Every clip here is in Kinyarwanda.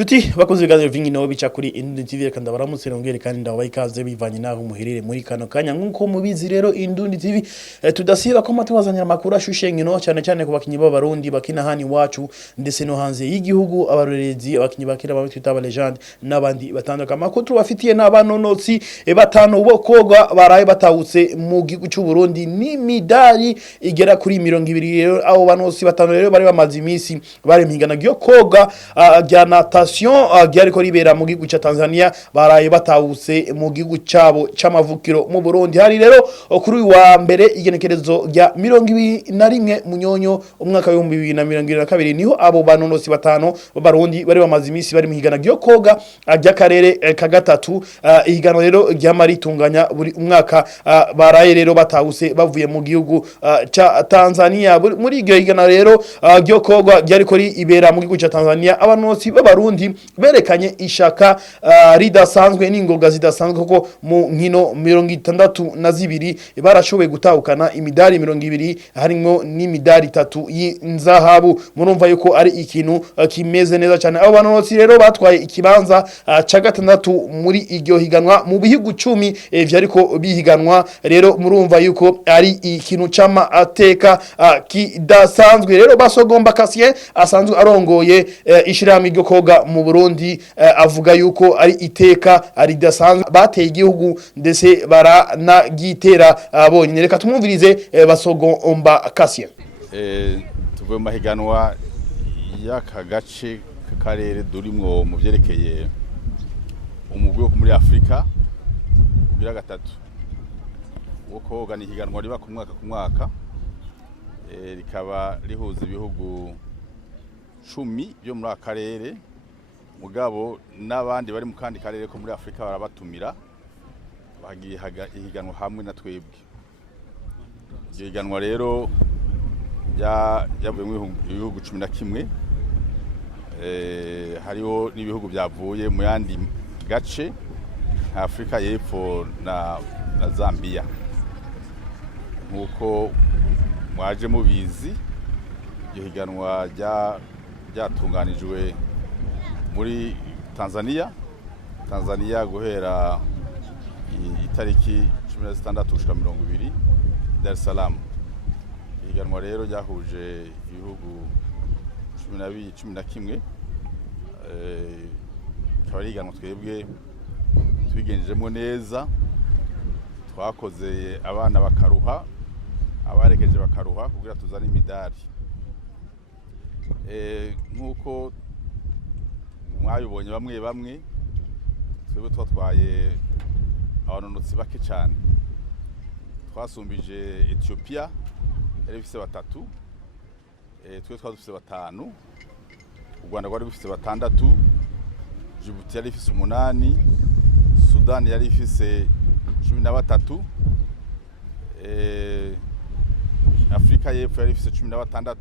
Chuti bakoze ibiganiro vingi no bica kuri Indundi TV reka ndabaramutse rongere kandi ndabaye ikaze bivanye naho muherere muri kano kanya nkuko mubizi rero Indundi TV tudasiba ko matubazanya makuru ashushe nkino cyane cyane ku bakinyi b'abarundi bakina hani wacu ndetse no hanze y'igihugu abarorezi abakinyi bakira baba twita aba legend nabandi batanduka makuru tubafitiye n'abanonotsi batanu bo koga baraye batawutse mu gihugu cy'u Burundi ni midari igera kuri 200 rero abo banonotsi batanu rero bari bamaze imisi bari mpingana gyo koga rya Natation yariko abera mu gihugu cya Tanzania baraye batawutse mu gihugu cyabo c'amavukiro mu Burundi hari rero kuri wa mbere igenekerezo rya 21 munyonyo umwaka wa 2022 niho abo banonotsi batanu b'abarundi bari bamaze imisi bari muhigana gyo koga rya karere ka gatatu ihigano rero rya mari tunganya buri umwaka baraye rero batawutse bavuye mu gihugu ca Tanzania muri iryo higana rero gyo koga yariko ibera mu gihugu cya Tanzania abanonotsi b'abarundi berekanye ishaka ridasanzwe n'ingoga zidasanzwe ko mu nkino 62 barashoboye gutahukana imidari 200 harimo n'imidari 3 y'inzahabu murumva yuko ari ikintu kimeze neza cyane abo banonotsi rero batwaye ikibanza ca gatandatu muri iryo higanwa mu bihugu 10 vyariko bihiganwa rero murumva yuko ari ikintu c'ama ateka kidasanzwe rero basogomba Kasien asanzwe arongoye ishirahamwe ryo koga mu Burundi avuga yuko ari iteka ari dasanzwe bateye igihugu ndetse baranagitera abonye reka tumumvirize basogomba Kasien tuvuye mu mahiganwa y'aka gace karere durimwo mu byerekeye umugwi wo muri Afrika kugira gatatu wo koga ni higanwa riba ku mwaka rikaba rihuza ibihugu 10 byo muri akarere mugabo n'abandi bari mu kandi karere ko muri Afrika barabatumira bagiye higanwa hamwe na twebwe iryo higanwa rero yavuye mu bihugu 11 hariho n'ibihugu byavuye mu yandi gace nka Afrika y'Epfo na Zambia nkuko mwaje mubizi iryo higanwa ryatunganijwe muri Tanzania guhera itariki 16 gushika 20 Dar es Salaam higanwa rero ryahuje ibihugu 11 twari higanwa twebwe twigenjemo neza twakoze abana bakaruha abarekeje bakaruha kugira tuzane imidari nkuko mwayibonye bamwe twebwe twatwaye abanonotsi bake cyane twasumbije Ethiopia yari ifise 3 twe twadufise 5 u Rwanda rwari rufise 6 Djibouti yari ifise 8 Sudan yari ifise 13 Afrika y'Epfo yari ifise 16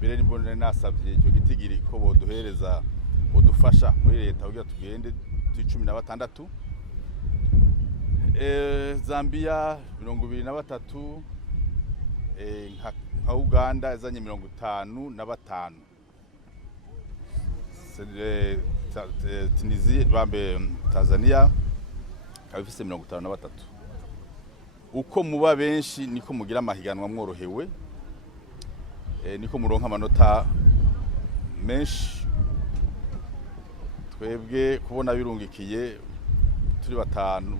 bere nimbone nasavye icyo gitigiri ko boduhereza bodufasha muri Reta kugira tugende 16 Zambia 23 nka Uganda yazanye 55 Tunisia bambe Tanzania kabifise 53 uko muba benshi niko mugira amahiganwa mworohewe niko muronka amanota menshi twebwe kubona birungikiye turi batanu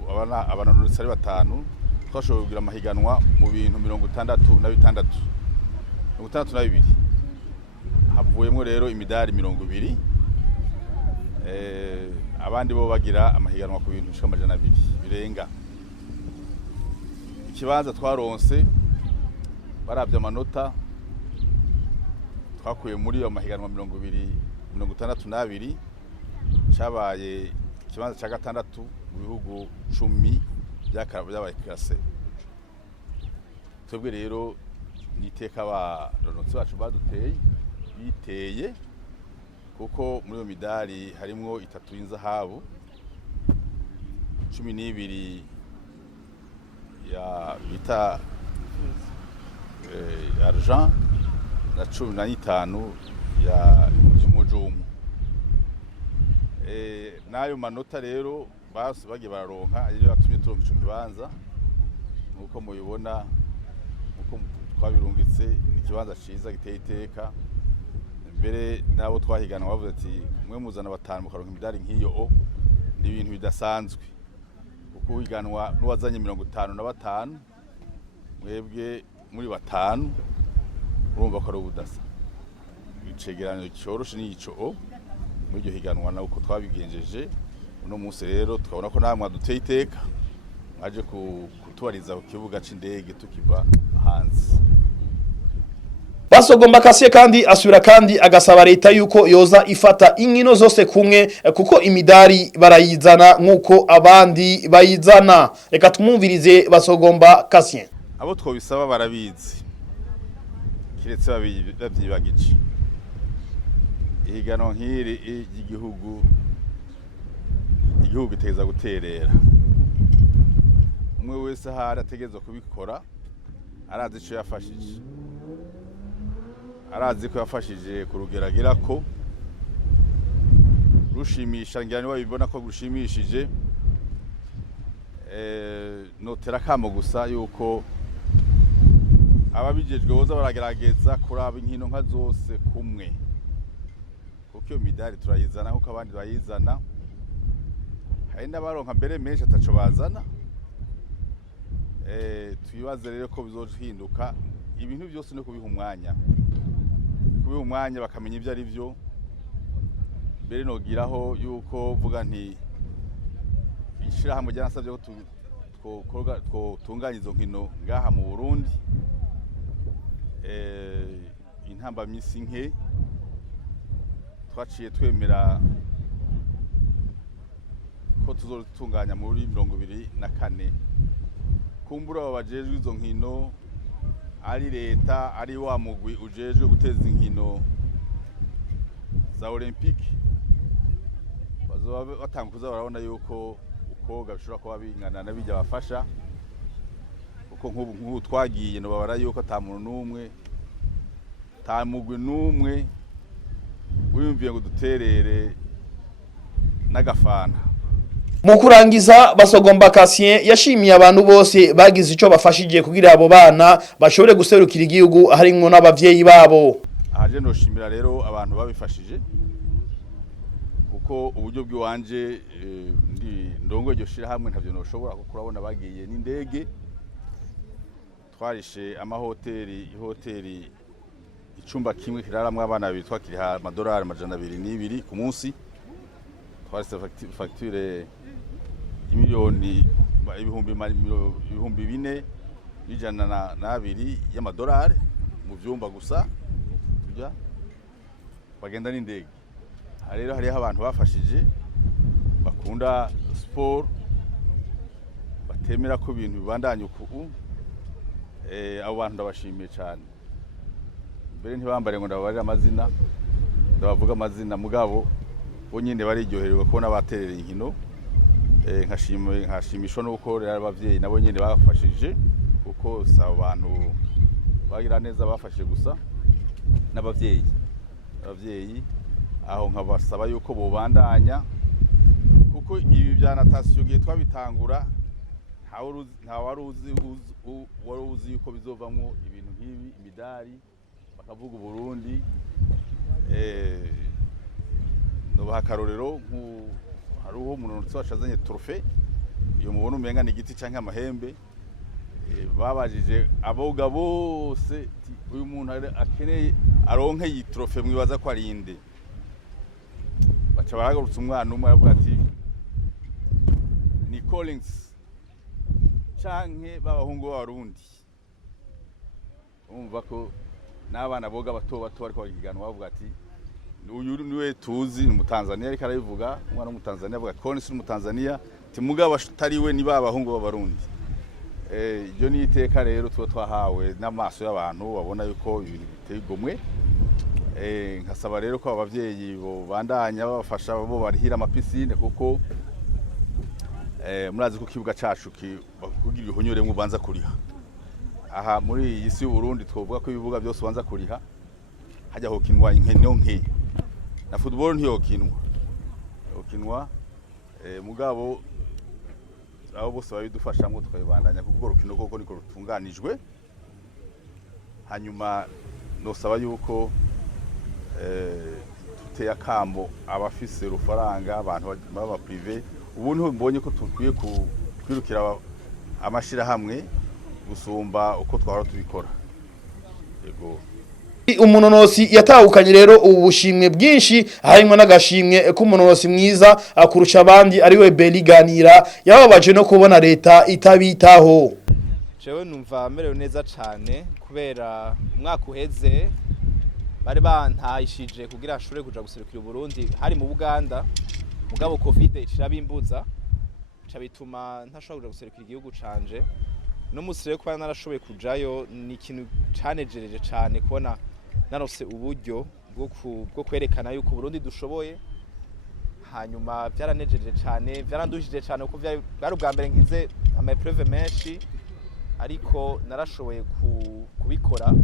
abanonotsi ari batanu twashoboye kugira amahiganwa mu bintu 66 62 havuyemo rero imidari 200 abandi bo bagira amahiganwa ku bintu bishika 200 birenga ikibanza twaronse baravye amanota twakuye muri iyo mahiganwa 262 cyabaye ikibanza cya gatandatu mu bihugu 10 by'abaye classé twebwe rero niteka abaronotsi bacu biteye kuko muri iyo midari harimo 3 y'inzahabu 12 ya bita argent na 15 ya cy'umujumu nayo manota rero basi bagiye bararonka iyo yatumye turonka ico kibanza nuko mubibona uko twabirungitse ni kibanza ciza giteye iteka mbere nabo twahiganwa bavuze ati mwe muzana batanu mukaronka imidari nk'iyo ni ibintu bidasanzwe kuko higanwa n'uwazanye 55 mwebwe muri batanu urumva ko ari ubudasa icegeranyo cyoroshe n'ico muri iryo higanwa na uko twabigenjeje uno munsi rero tukabona ko namwe aduteye iteka aje kutubariza ku kibuga c'indege tukiva hanze. Basogomba Kasiye kandi asubira kandi agasaba leta yuko yoza ifata inkino zose kumwe kuko imidari barayizana nkuko abandi bayizana. Reka tumumvirize Basogomba Kasiye. Abo twobisaba barabizi kiretse bavyibagije ihiganwa nk'iri igihugu giteza guterera umwe wese ahari ategerezwa kubikora arazi ico yafashije arazi ko yafashije kurugeragira ko rushimisha ngira niba bibona ko gushimishije notera kamo gusa yuko ababijejwe boza baragerageza kuraba inkino nka zose kumwe kuko iyo midari turayizana kuko abandi bayizana hari n'abaronka mbere menshi ataco bazana twibaze rero ko bizohinduka ibintu byose no kubiha umwanya bakamenya ibyo ari byo mbere nogiraho yuko vuga nti ishirahamwe ryanasabye ko twotunganya izo nkino ngaha mu Burundi intambamisi nke twaciye twemera ko tuzotunganya muri 2024 kumbura babajejwe izo nkino ari leta ari wa mugwi ujejwe guteza inkino za Olympique bazoba batanga kuza barabona yuko koga bishobora kuba bingana nabijya bafasha uko nk'ubu twagiye no babara yuko ata muntu numwe ta mugwi numwe wiyumviye ngo duterere n'agafana. Mu kurangiza Basogomba Kasiye yashimiye abantu bose bagize ico bafashije kugira abo bana bashobore guserukira igihugu harimwo n'abavyeyi babo. Aje ndoshimira rero abantu babifashije kuko uburyo bw'iwanje ndongo iryo shira hamwe ntavyo noshobora kuko urabona bagiye n'indege twarishe ihoteli icumba kimwe kiraramwe abana babiri twakiriha amadolari $200 ku munsi twarise facture imiliyoni ibihumbi 4,200 y'amadolari mu vyumba gusa tujya bagenda n'indege. Rero hariho abantu bafashije bakunda sport batemera ko ibintu bibandanye uku abo bantu ndabashimiye cyane mbere ntibambare ngo ndababarira amazina ndabavuga amazina mugabo bo nyine bariryohererwa kubona baterera inkino nkashimishwa nuko rero abavyeyi nabo nyine bafashije kuko saba abantu bagira neza bafashije gusa n'abavyeyi aho nkabasaba yuko bobandanya kuko ibi bya Natation giye twabitangura nta waruzi yuko bizovamwo ibintu nk'ibi imidari bakavuga Uburundi no bahakarorero hariho umuntu twashazanye trofe iyo mubona umenga ni igiti canke amahembe babajije aboga bose uyu muntu akeneye aronke iyi trofe mwibaza ko arinde baca baragurutse umwana umwe aravuga ati ni Collins canke babahungu b'Abarundi umva ko n'abana boga bato bariko bagiganwa bavuga ati uyu niwe tuzi ni Mutanzania ariko arabivuga umwana w'Umutanzania avuga Collins ni Mutanzania timugaba atariwe ni babahungu b'Abarundi iryo ni iteka rero twahawe n'amaso y'abantu babona yuko ibintu biteye igomwe nkasaba rero ko abavyeyi bo bandanya babafasha bo barihira amapisine kuko murazi ko kibuga cacu kugira ihonyore mu banza kuriha aha muri iyi si y'Uburundi twovuga ko ibibuga byose banza kuriha hajya hokinwa inkino nke na football ntiyokinwa ukinwa mugabo abo bose babidufashamwe tukabibandanya kuko rukino koko niko rutunganijwe hanyuma nosaba yuko tuteye akambo abafise rufaranga abantu baba privé ubu niho mbonye ko tukwiye kwirukira amashira hamwe gusumba uko twahora tubikora yego umunonosi yatahukanye rero ubushimwe bwinshi harimo n'agashimwe k'umunonosi mwiza akurusha abandi ari we Beliganira yababaje no kubona leta itabitaho. Jewe numva merewe neza cyane kubera umwaka uheze bari bantayishije kugira ashure kuja guserukira Uburundi hari mu Buganda mugabo covid irabimbuza cabituma ntashobora kuja guserukira igihugu canje no musire kuba narashoboye kujayo ni ikintu canejereje cyane kubona narose uburyo bwo kwerekana yuko Burundi dushoboye hanyuma byaranejeje cyane byarandushije cyane kuko byari ubwa mbere ngize ama preuve menshi ariko narashoboye kubikora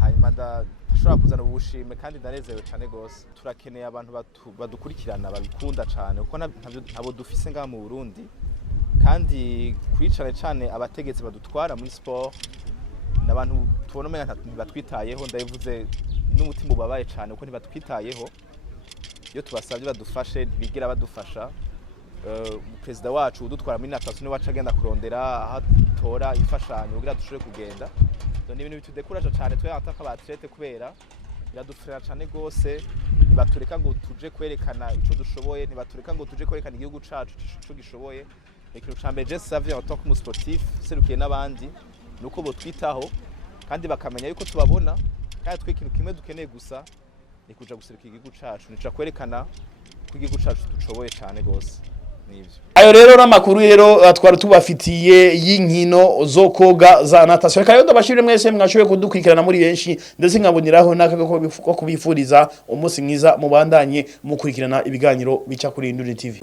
hanyuma ndashobora kuzana ubushime kandi ndanezerewe cyane gose turakeneye abantu badukurikirana babikunda cyane kuko ntabwo dufise ngaha mu Burundi kandi kwicana cyane abategetsi badutwara muri sport n'abantu tubona umenga ntibatwitayeho ndabivuze n'umutima ubabaye cyane uko ntibatwitayeho iyo tubasabye badufashe ntibigira badufasha perezida wacu udutwara muri Natation niwe waca agenda kurondera aho tora imfashanyo kugira dushobore kugenda ni ibintu bitudekuraje cyane twe ataka abatlete kubera biradufera cyane gose ntibatureka ngo tuje kwerekana ico dushoboye ntibatureka ngo tuje kwerekana igihugu cacu ico gishoboye ikintu ca mbere je savye en tant que sportif serukiye n'abandi nuko bo twitaho kandi bakamenya yuko tubabona kandi twe ikintu kimwe dukeneye gusa ni kuja guserukira igihugu cacu nica kwerekana ko igihugu cacu dushoboye cyane gose nivyo. Ayo rero n'amakuru rero twari tubafitiye y'inkino zo koga za Natation kayo ndabashimire mwese mwashoboye kudukwikirana muri benshi ndetse nkaboneraho n'akako ko kubifuriza umunsi mwiza mubandanye mukurikirana ibiganiro bica kuri Indundi TV.